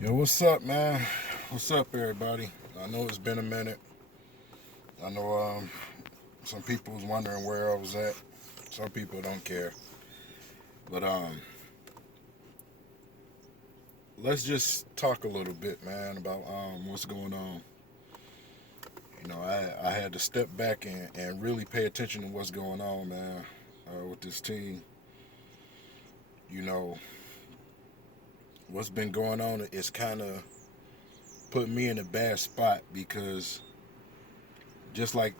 Yo, what's up, man? What's up, everybody? I know it's been a minute. I know some people was wondering where I was at. Some people don't care, but let's just talk a little bit, man, about what's going on. I had to step back and really pay attention to what's going on, man, with this team. You know, what's been going on is kind of put me in a bad spot because just like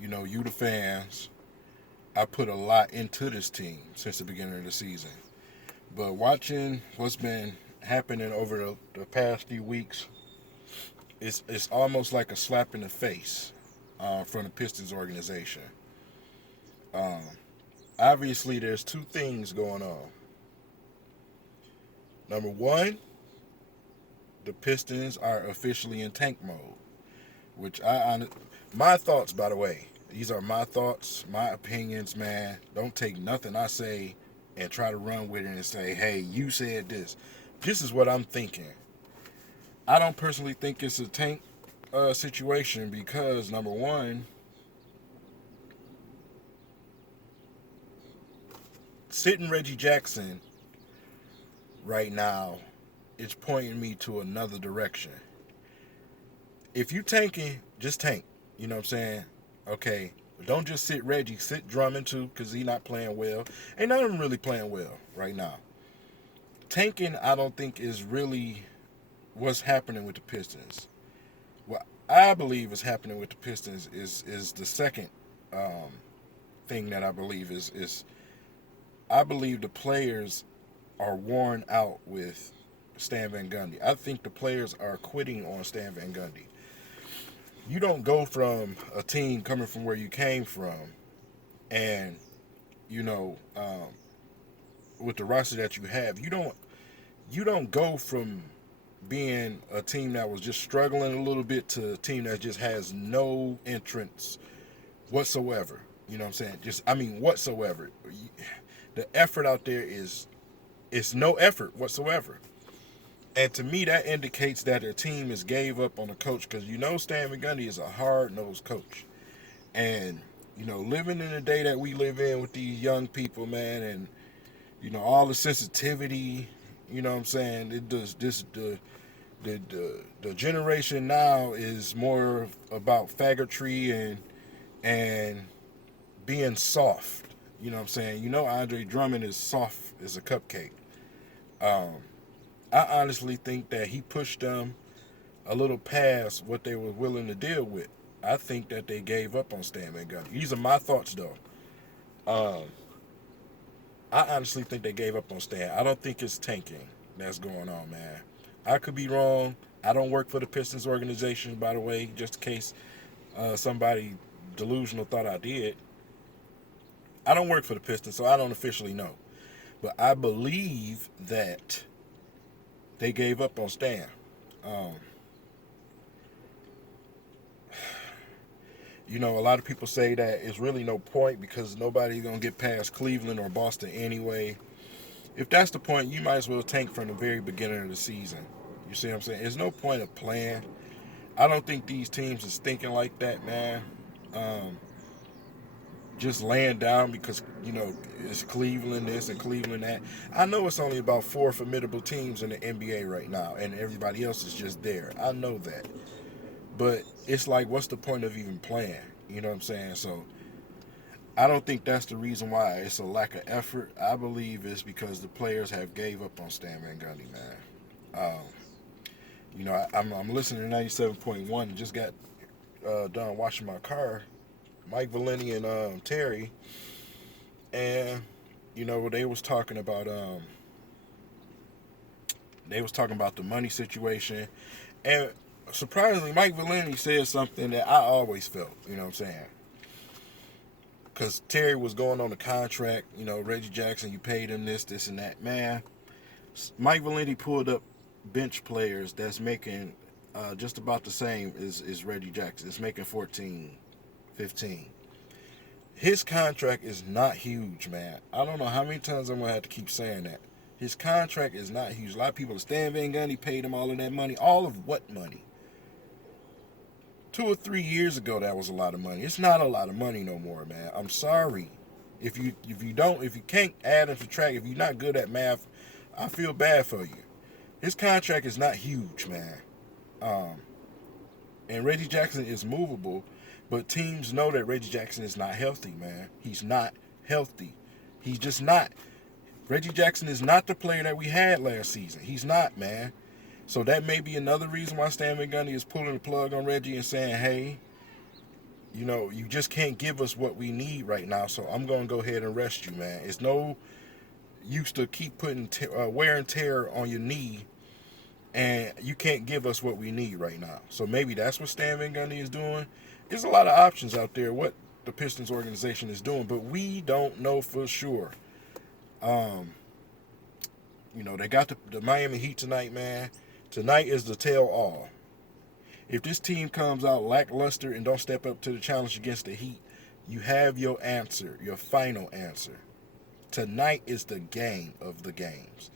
you the fans, I put a lot into this team since the beginning of the season. But watching what's been happening over the past few weeks, it's almost like a slap in the face from the Pistons organization. Um, Obviously, there's two things going on. Number one, the Pistons are officially in tank mode, which my thoughts, by the way. These are my thoughts, my opinions, man. Don't take nothing I say and try to run with it and say, hey, you said this. This is what I'm thinking. I don't personally think it's a tank situation because, number one, sitting Reggie Jackson right now is pointing me to another direction. If you tanking, just tank. You know what I'm saying? Okay, don't just sit Reggie, sit Drummond too, because he not playing well. Ain't none of them really playing well right now. Tanking, I don't think is really what's happening with the Pistons. What I believe is happening with the Pistons is the second um, thing that I believe is I believe the players are worn out with Stan Van Gundy. I think the players are quitting on Stan Van Gundy. You don't go from a team coming from where you came from and you know with the roster that you have, you don't go from being a team that was just struggling a little bit to a team that just has no entrance whatsoever. You know what I'm saying? Just I mean whatsoever. The effort out there is no effort whatsoever. And to me, that indicates that their team has gave up on the coach because Stan McGundy is a hard-nosed coach. And, living in the day that we live in with these young people, man, and, all the sensitivity, you know what I'm saying? It does this, the generation now is more about faggotry and being soft. You know what I'm saying? Andre Drummond is soft as a cupcake. Um, I honestly think that he pushed them a little past what they were willing to deal with. I think that they gave up on Stan Van Gundy. These are my thoughts, though. Um, I honestly think they gave up on Stan. I don't think it's tanking that's going on, man. I could be wrong. I don't work for the Pistons organization, by the way, just in case somebody delusional thought I did. I don't work for the Pistons, so I don't officially know. But I believe that they gave up on Stan. Um, a lot of people say that it's really no point because nobody's going to get past Cleveland or Boston anyway. If that's the point, you might as well tank from the very beginning of the season. You see what I'm saying? There's no point of playing. I don't think these teams is thinking like that, man. Um, just laying down because, it's Cleveland this and Cleveland that. I know it's only about four formidable teams in the NBA right now, and everybody else is just there. I know that. But it's like, what's the point of even playing? You know what I'm saying? So I don't think that's the reason why it's a lack of effort. I believe it's because the players have gave up on Stan Van Gundy, man. I'm listening to 97.1 and just got done washing my car. Mike Valenti and Terry, and they was talking about the money situation, and surprisingly, Mike Valenti said something that I always felt. You know what I'm saying? Because Terry was going on the contract. Reggie Jackson, you paid him this, and that. Man, Mike Valenti pulled up bench players that's making just about the same as Reggie Jackson. It's making 14, 15. His contract is not huge, man. I don't know how many times I'm going to have to keep saying that. His contract is not huge. A lot of people, Stan Van Gundy paid him all of that money. All of what money? 2 or 3 years ago, that was a lot of money. It's not a lot of money no more, man. I'm sorry. If you can't add and subtract, if you're not good at math, I feel bad for you. His contract is not huge, man. Um, and Reggie Jackson is movable, but teams know that Reggie Jackson is not healthy, man. He's not healthy. He's just not. Reggie Jackson is not the player that we had last season. He's not, man. So that may be another reason why Stan Van Gundy is pulling the plug on Reggie and saying, hey, you just can't give us what we need right now, so I'm going to go ahead and rest you, man. It's no use to keep putting wear and tear on your knee, and you can't give us what we need right now. So maybe that's what Stan Van Gundy is doing. There's a lot of options out there what the Pistons organization is doing, but we don't know for sure. They got the Miami Heat tonight, man. Tonight is the tell all. If this team comes out lackluster and don't step up to the challenge against the Heat, you have your answer, your final answer. Tonight is the game of the games.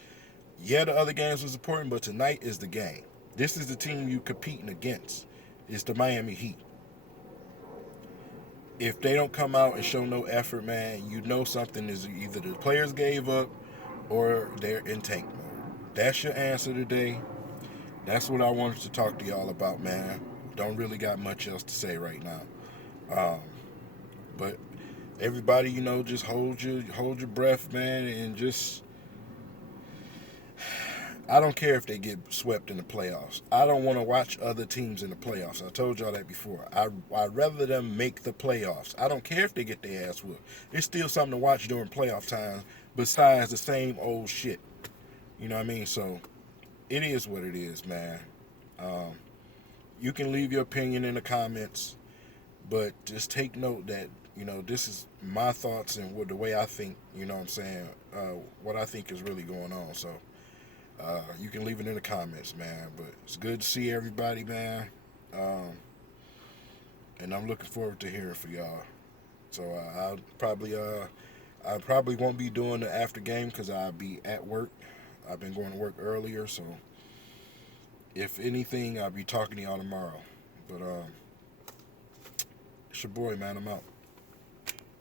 Yeah, the other games was important, but tonight is the game. This is the team you competing against. It's the Miami Heat. If they don't come out and show no effort, man, you know something is either the players gave up or they're in tank mode. That's your answer today. That's what I wanted to talk to y'all about, man. Don't really got much else to say right now. But everybody, just hold your breath, man, and just I don't care if they get swept in the playoffs. I don't want to watch other teams in the playoffs. I told y'all that before. I'd rather them make the playoffs. I don't care if they get their ass whooped. It's still something to watch during playoff time besides the same old shit. You know what I mean? So it is what it is, man. You can leave your opinion in the comments, but just take note that, this is my thoughts and the way I think, you know what I'm saying, what I think is really going on. So you can leave it in the comments, man. But it's good to see everybody, man. And I'm looking forward to hearing from y'all. So I probably won't be doing the after game because I'll be at work. I've been going to work earlier, so if anything, I'll be talking to y'all tomorrow. But it's your boy, man. I'm out.